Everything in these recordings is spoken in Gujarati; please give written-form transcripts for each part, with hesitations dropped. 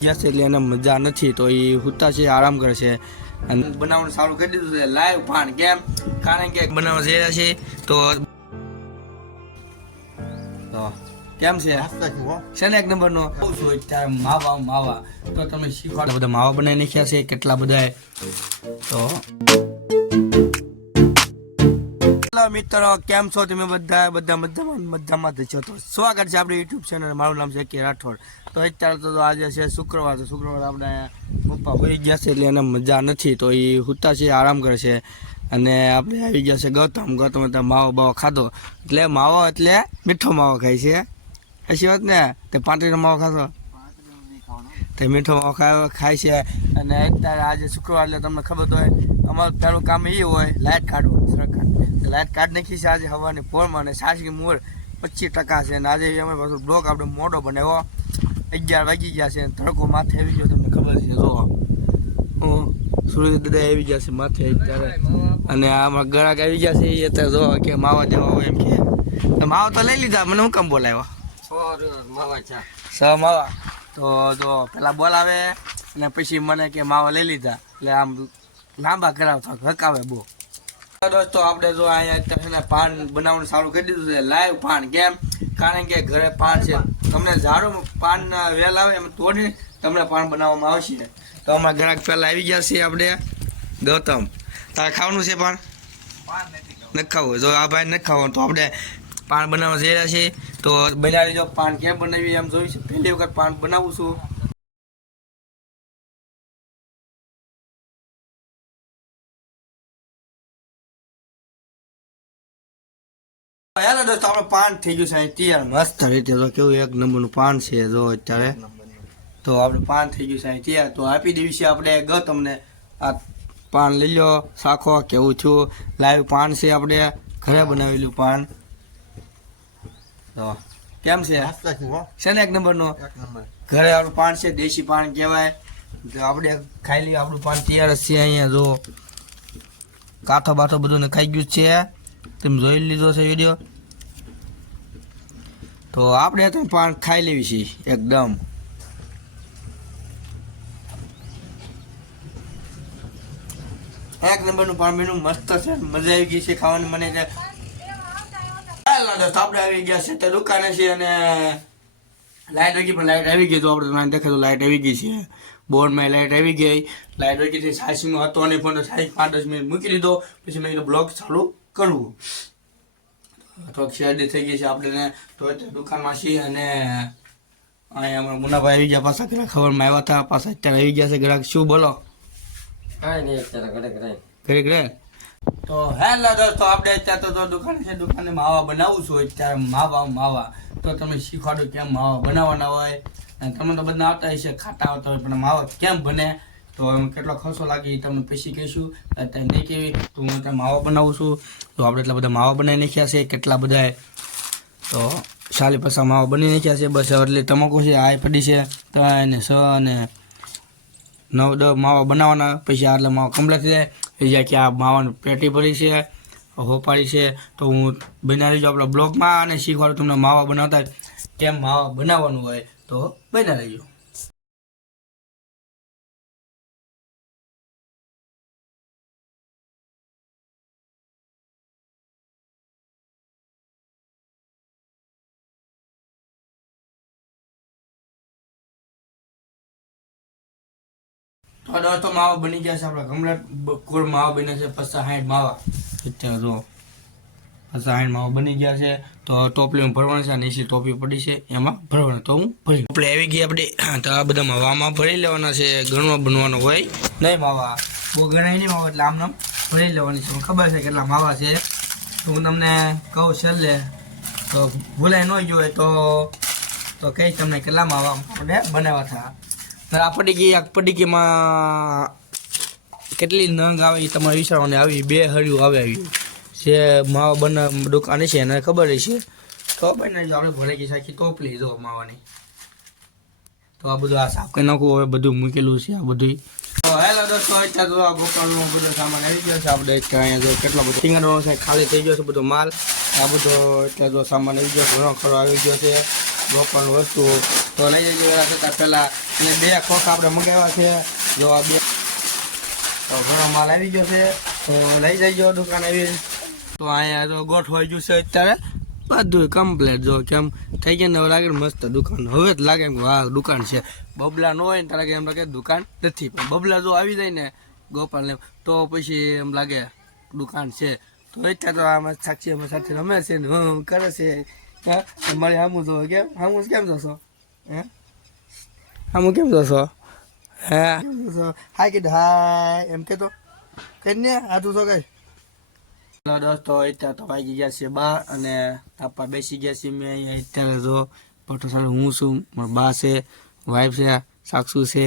ગયા છે એટલે એને મજા નથી તો એ હુતા છે, આરામ કરે છે અને બનાવવાનું ચાલુ કરી દીધું છે લાઈવ પાન. કેમ? કારણ કે બનાવવા જઈ રહ્યા છે તો કેમ છે છે ને એક નંબરનો માવા તો તમે શીખવાડો. બધા માવા બનાવી નાખ્યા છે કેટલા બધા. તો મિત્રો કેમ છો તમે બધા મજામાં જ છો? તો સ્વાગત છે આપણે યુટ્યુબ ચેનલ. મારું નામ છે કે રાઠોડ. તો અત્યારે તો આજે છે શુક્રવાર. તો શુક્રવાર આપણે પપ્પા હોઈ ગયા છે એટલે એને મજા નથી તો એ હુતા છે, આરામ કરે છે અને આપણે આવી ગયા છે ગૌતમ માવો બાવો ખાધો. એટલે માવો એટલે મીઠો માવો ખાય છે. એસી વાત ને તે પાંત્રીનો માવો ખાશો તે મીઠો માવો ખાય છે. અને અત્યારે આજે શુક્રવાર એટલે તમને ખબર હોય અમારું પહેલું કામ એ હોય લાઇટ કાઢવું. સરકાર લાઇટ કાઢી નાખી છે આજે હવાની પોળમાં અને સાસકી મૂળ 25% છે. અને આજે અમે પાછું બ્લોક આપણે મોટો બનાવ્યો. 11 વાગી ગયા છે તડકો માથે આવી ગયો, તમને ખબર છે. જો સૂર્ય દાદા આવી ગયા છે માથે અત્યારે અને આમાં ગળાક આવી ગયા છે એ અત્યારે જો કે માવા દેવા હોય એમ કે માવો તો લઈ લીધા. મને હું કામ બોલાવ્યો માવા તો જો પેલા બોલાવે અને પછી મને કે માવા લઈ લીધા એટલે આમ લાંબા કરાવતા હકાવે બહુ. દોસ્તો આપણે જો અહીંયા પાન બનાવવાનું ચાલુ કરી દીધું છે લાઈવ પાન. કેમ? કારણ કે ઘરે પાન છે. તમને ઝાડો પાન વેલ આવે એમ તોડી તમને પાન બનાવવામાં આવશે. તો અમારા ગ્રાહક પહેલા આવી ગયા છે આપણે ગૌતમ. તારે ખાવાનું છે પાન? નથી ખાવું. જો આ ભાઈ નથી ખાવાનું તો આપણે પાન બનાવવા જઈ રહ્યા છીએ. તો બનાવી જો પાન કેમ બનાવી એમ જોયું છે. પહેલી વખત પાન બનાવું છું. હેલો દોસ્તો આપણે પાન થઈ ગયું છે તૈયાર મસ્ત રીતે. તો કેવું એક નંબરનું પાન છે જો અત્યારે. તો આપણે પાન થઈ ગયું છે તૈયાર. તો આપી દેવી છે આપણે ગૌતમને. આ પાન લઈ લો, શાખો કેવું છું. લાઈવ પાન છે આપણે ઘરે બનાવેલું પાન. તો કેમ છે? છે ને એક નંબરનો. ઘરે આપણું પાન છે, દેશી પાન કહેવાય. તો આપણે ખાઈ લઈએ. આપણું પાન તૈયાર જ છે. અહીંયા જો કાથો બાથો બધું ખાઈ ગયું છે. તમે જોઈ લીધો છે વિડીયો. તો આપણે તો પાન ખાઈ લેવી છે એકદમ. એક નંબરનું પાન બીનું મસ્ત છે, મજા આવી ગઈ છે ખાવાની મને. આપણે આવી ગયા છે તે દુકાને છે અને લાઈટ વગી પણ લાઈટ આવી ગઈ. તો આપણે દેખાય તો લાઈટ આવી ગઈ છે. બોર્ડમાં લાઈટ આવી ગઈ. લાઈટ વગી થી 86 હતો નહીં પણ 5 મિનિટ મૂકી દીધો. પછી મેં બ્લોગ ચાલુ કરવું. તો શેરડી થઈ ગઈ છે આપણે તો દુકાનમાં છીએ. અને અહીંયા અમારા મુનાભાઈ આવી ગયા પાછા. પેલા ખબરમાં આવ્યા હતા પાછા અત્યારે આવી ગયા છે ગ્રાહક. શું બોલો? ઘરે તો હેલો દોસ્તો આપણે અત્યારે તો દુકાને છે. દુકાને માવા બનાવું છું અત્યારે. માવા તો તમે શીખવાડો કેમ માવા બનાવવાના હોય. અને તમે તો બનાવતા હશે, ખાતા આવતા હોય, પણ માવા કેમ બને તો એમ કેટલો ખર્ચો લાગે તમને પછી કહીશું. અત્યારે નહીં કેવી તો હું અત્યારે માવા બનાવું છું. તો આપણે એટલા બધા માવા બનાવી નાખ્યા છે કેટલા બધા. તો 40-50 માવા બની નાખ્યા છે બસ. એટલે તમાકુ છે આ પડી છે 3 અને 6 અને 9-10 માવા બનાવવાના. પછી આટલા માવા કમ્પ્લીટ થઈ જાય કે આ માવાની પેટી ભરી છે, હોપારી છે. તો હું બનાવી જાઉં આપણા બ્લોગમાં અને શીખવાડું તમને માવા બનાવતા કેમ માવા બનાવવાનું હોય. તો બનાવી લેજો. તો દોસ્તો માવા બની ગયા છે આપણા કમ્પ્લીટ. કુલ માવા બન્યા છે 50-60 માવા. અત્યારે જો 50-60 માવા બની ગયા છે. તો ટોપલીમાં ભરવાનું છે અને એસી ટોપી પડી છે એમાં ભરવાનું. તો હું ભરી આપણે આવી ગઈ આપણે. તો આ બધા માવામાં ભરી લેવાના છે. ઘણવા બનવાનું હોય નહીં માવા. બહુ ગણાય નહીં માવા એટલે આમ ભરી લેવાની છે. ખબર છે કેટલા માવા છે તો હું તમને કહું છેલ્લે. તો ભૂલાય ન ગયું હોય તો કઈ તમને કેટલા માવા આપણે બનાવ્યા હતા. આ પડીકીમાં કેટલી નંગ આવે એ તમારે વિચારવાની. આવી 2 હળિયું આવે આવી જે માવા બના દુકાને છે એને ખબર છે. તો બને જો આપણે ભરાઈ ગઈ સાખી ટોપલી જો માવાની. તો આ બધું આ સાફ કરી નાખવું હવે બધું મૂકેલું છે આ બધું. તો હેલો દોસ્તો અત્યારે તો આ ગોપાલનો બધો સામાન આવી ગયો છે. આપણે અહીંયા જો કેટલો બધો સિંગરનો છે ખાલી થઈ ગયો છે બધો માલ. આ બધો એટલે જો સામાન આવી ગયો ઘણો ખરો આવી ગયો છે. ગોપાલની વસ્તુ તો લઈ જજો. એના કરતાં પહેલાં અને 2 ખોખ આપણે મંગાવ્યા છે. જો આ 2 તો ઘણો માલ આવી ગયો છે, તો લઈ જજો દુકાન આવી. તો અહીંયા તો ગોઠવાઈ ગયું છે અત્યારે બધું કમ્પ્લીટ. જો કેમ થઈ ગયા ને હવે લાગે મસ્ત દુકાન. હવે જ લાગે એમ કે હા દુકાન છે. બબલા ન હોય ને તારે એમ લાગે દુકાન નથી, પણ બબલા જો આવી જાય ને ગોપાલને તો પછી એમ લાગે દુકાન છે. તો અત્યારે તો આમાં સાક્ષી અમે સાથે રમે છે ને કરે છે. હા અમારે આમું જો કેમ આમું કેમ જશો? હે આમું કેમ જશો? હે હાય કીધું હાય એમ કે તો કઈ ને આ તું તો કઈ. હેલો દોસ્તો, અત્યારે તો વાગી ગયા છે 12 અને તાપા બેસી ગયા છીએ મેં અહીંયા. અત્યારે જો પટોસાળ હું છું, મારા બા છે, વાઈફ છે, સાક્ષુ છે,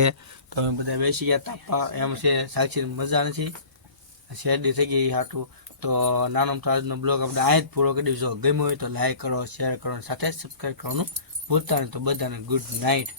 તો અમે બધા બેસી ગયા તાપા. એમ છે સાક્ષી મજા નથી, શેરડી થઈ ગઈ હાટું. તો નાનો આજનો બ્લોગ આપણે આ જ પૂરો કરી દઈશું. ગમ્યો હોય તો લાઈક કરો, શેર કરો, સાથે સબસ્ક્રાઈબ કરવાનું ભૂલતા નહીં. તો બધાને ગુડ નાઇટ.